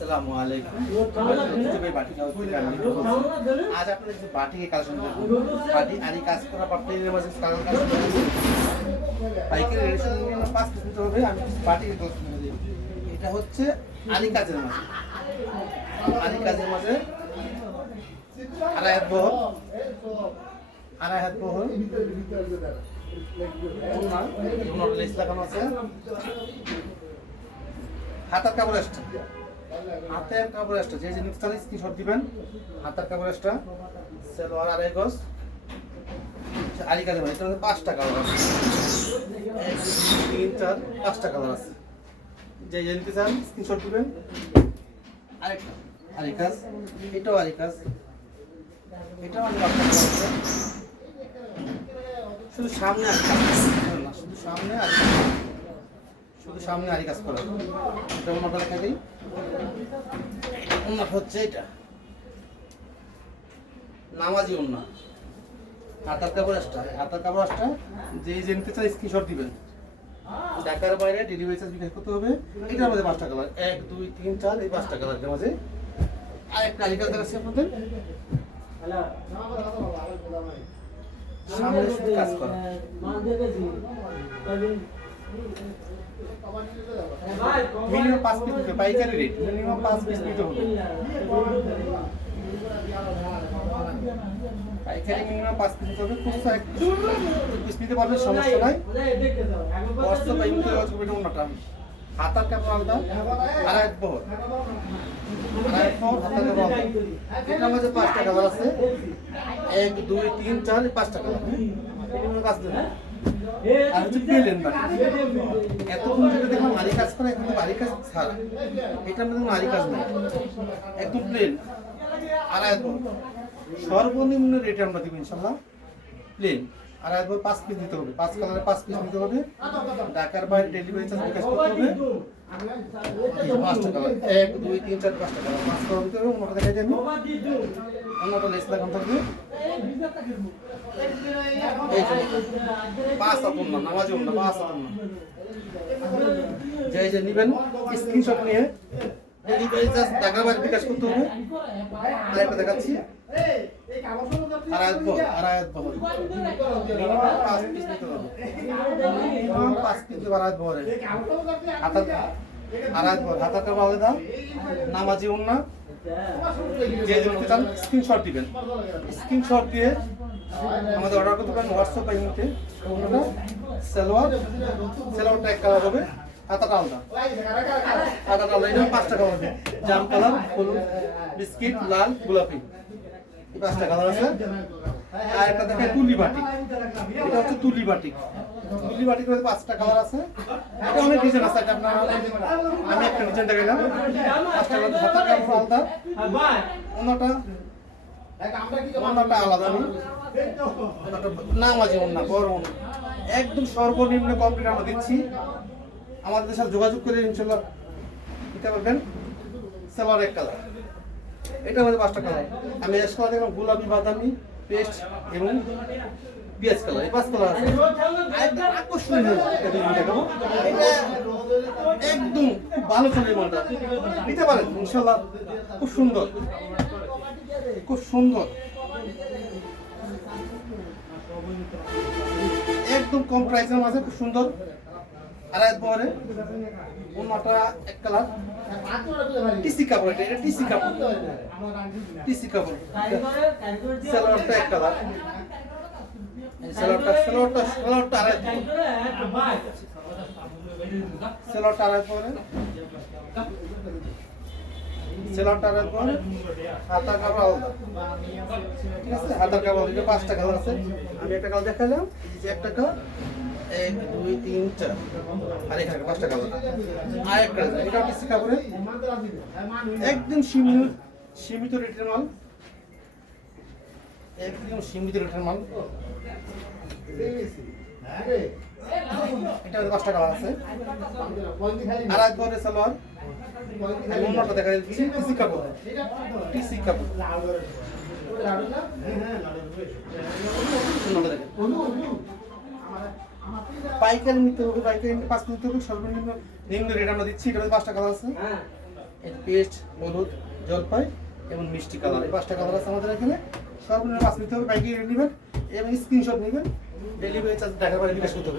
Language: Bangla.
আসসালামু আলাইকুম। আজ আপনাদের যে বাটিকে কালেকশন করবো, বাটি আরি কাজ করা বা প্লেনের মাঝে কালার কাজ পাইকারি রেশন 5 পিস নিতে হবে। আমি বাটিকে কালেকশন করে দিই। এটা হচ্ছে আরি কাজের মাঝে, আরি কাজের মাঝে আড়াই হাত বহর লেস লাগানো আছে। হাতার কাপড় এক্সট্রা, হাতের কাপড় এক্সট্রা, যে জিনিস চাই স্ক্রিনশট দিবেন। হাতার কাপড় এক্সট্রা, সালোয়ার আড়াই গজ, আরি কাজের মাঝে। এটা 5টা কালার আছে, 1 2 3 4 5টা কালার আছে। যে জিনিস চান স্ক্রিনশট দিবেন। আরেকটা আরি কাজ, এটাও আরি কাজ, এটাও আমি আপনাদের আছে। শুধু সামনে আরি কাজ না, শুধু সামনে আরি কাজ, শুধু সামনে আরি কাজ করা। এটা ওনাটা দেখা দিই। ওনাটা হচ্ছে এটা নামাজি ওনা, হাতার কাপড় এক্সট্রা, হাতার কাপড় এক্সট্রা। যে নিতে চাই স্ক্রিনশট দিবেন। ঢাকার বাইরে ডেলিভারি চার্জ বিকাশ করতে হবে। এটার মধ্যে 5টা কালার, 1 2 3 4 এই 5টা কালারের মাঝে। আরেকটা আরি কাজ দেখাচ্ছি আপনাদের। সামনে শুধু কাজ করা, মিনিমাম 5 পিস নিতে, পাইকারি রেট মিনিমাম 5 পিস নিতে হবে। পাইকারি মিনিমাম 5 পিস নিতে হবে। খুচরা 1 পিস নিতে পারলে সমস্যা নাই। হোয়াটসঅ্যাপ ইমো যোগাযোগ করবেন। ওনাটা হাতার কাপড় আলাদা, আড়াই হাত বহর, হাতার কাপড় আলাদা। এটার মধ্যে 5টা কালার আছে, 1 2 3 4 5টা কালার। মিনিমাম কাজ দেবেন। আর হচ্ছে প্লেন বাটি, এতক্ষণ যেটা দেখলাম আরি কাজ করা, এখন আরি কাজ ছাড়া। এটার মধ্যে কোনো আরি কাজ নেই, একদম প্লেন আড়াই হাত বহর। সর্বনিম্ন রেটে আমরা দিব ইনশাল্লাহ। প্লেন আড়াই হাত বহর 5 পিস নিতে হবে, 5 কালারে 5 পিস নিতে হবে। ঢাকার বাইরে ডেলিভারি চার্জ বিকাশ করতে হবে। 5টা কালার, 1 2 3 4 5টা কালার, 5 কালার নিতে হবে। ওনাটা দেখাই দিই আমি। ওনাটা লেস লাগানো থাকবে। এই যে 5 হাত ওনা, নামাজি ওনা 5 হাত ওনা। যে নিবেন স্ক্রিনশট নিয়ে ডেলিভারি চার্জ ঢাকার বাইরে বিকাশ করতে হবে। আরেকটা দেখাচ্ছি, আড়াই হাত বহর, মিনিমাম 5 পিস নিতে হবে। মিনিমাম 5 পিস নিতে আড়াই হাত বহরে। হাতার আড়াই হাত বহর, হাতার কাপড় আলাদা, নামাজি ওনা। যে নিতে চান স্ক্রিনশট দিবেন। স্ক্রিনশট দিয়ে আমাদের অর্ডার করতে পারেন হোয়াটসঅ্যাপ ইমোতে। ওনাটা সালোয়ারটা 1 কালার হবে, হাতাটা আলাদা, হাতাটা আলাদা। এটা 5টা কালার হবে, জাম কালার, হলুদ, বিস্কিট, লাল, গোলাপি, এই 5টা কালার আছে। আর একটা দেখেন তুলি বাটি, এটা হচ্ছে তুলি বাটি। তুলি বাটির মধ্যে 5টা কালার আছে। এটা অনেক ডিজাইন আছে। এটা আপনারা, আমি একটা ডিজাইন দেখাইলাম। 5টা কালার, হাতার কাপড় আলাদা, ওনাটা আলাদা। আমি নামাজি ওনা, বড় ওনা, একদম সর্বনিম্ন কমপ্লিট আমরা দিচ্ছি। আমাদের সাথে যোগাযোগ করে ইনশাল্লাহ দিতে পারবেন। সালোয়ার 1 কালার, এটার মধ্যে 5টা কালার। আমি এস কালার দেখলাম, গোলাপি, বাদামি, পেস্ট এবং পিঁয়াজ কালার, এই 5 কালার আছে। একদম আকর্ষণীয় দেখাবো। এটা একদম খুব ভালো চলে, মালটা নিতে পারেন ইনশাল্লাহ। খুব সুন্দর, খুব সুন্দর, একদম কম প্রাইসের মাঝে খুব সুন্দর। আড়াই হাত বহরে, ওনাটা 1 কালার, টিসি কাপড়। এটা টিসি কাপড়, টিসি কাপড়। সালোয়ারটা 1 কালার, সালোয়ারটা আড়াই হাত, সালোয়ারটা আড়াই হাত বহরে, সালোয়ারটা আড়াই হাত বহরে। হাতার কাপড় আলাদা, ঠিক আছে। হাতার কাপড় 5টা কালার আছে। আমি একটা কালার দেখালাম, এই যে একটা কালার, 1 2 3 4, আর এখানে 5টা কালার। আর একটা এটা টিসি কাপড়ে, একদম সীমিত রেটের মাল, একদম সীমিত রেটের মাল। এটা 5টা কালার আছে। আর এক ধরনের সালোয়ার, আমি ওনাটা দেখা দিচ্ছি, টিসি কাপড়, টিসি কাপড়। পাইকারি নিতে হবে, পাইকারি নিতে 5 নিতে হবে। সর্বনিম্ন রেট আমরা দিচ্ছি। এটা 5টা কালার আছে। এই পেস্ট, হলুদ, জলপাই এবং মিষ্টি কালার, এই 5টা কালার আছে আমাদের এখানে। সর্বনিম্ন 5 নিতে হবে, পাইকারি রেট নেবেন এবং স্ক্রিনশট নেবেন, ডেলিভারি চার্জ টাকা করে বিকাশ করতে হবে।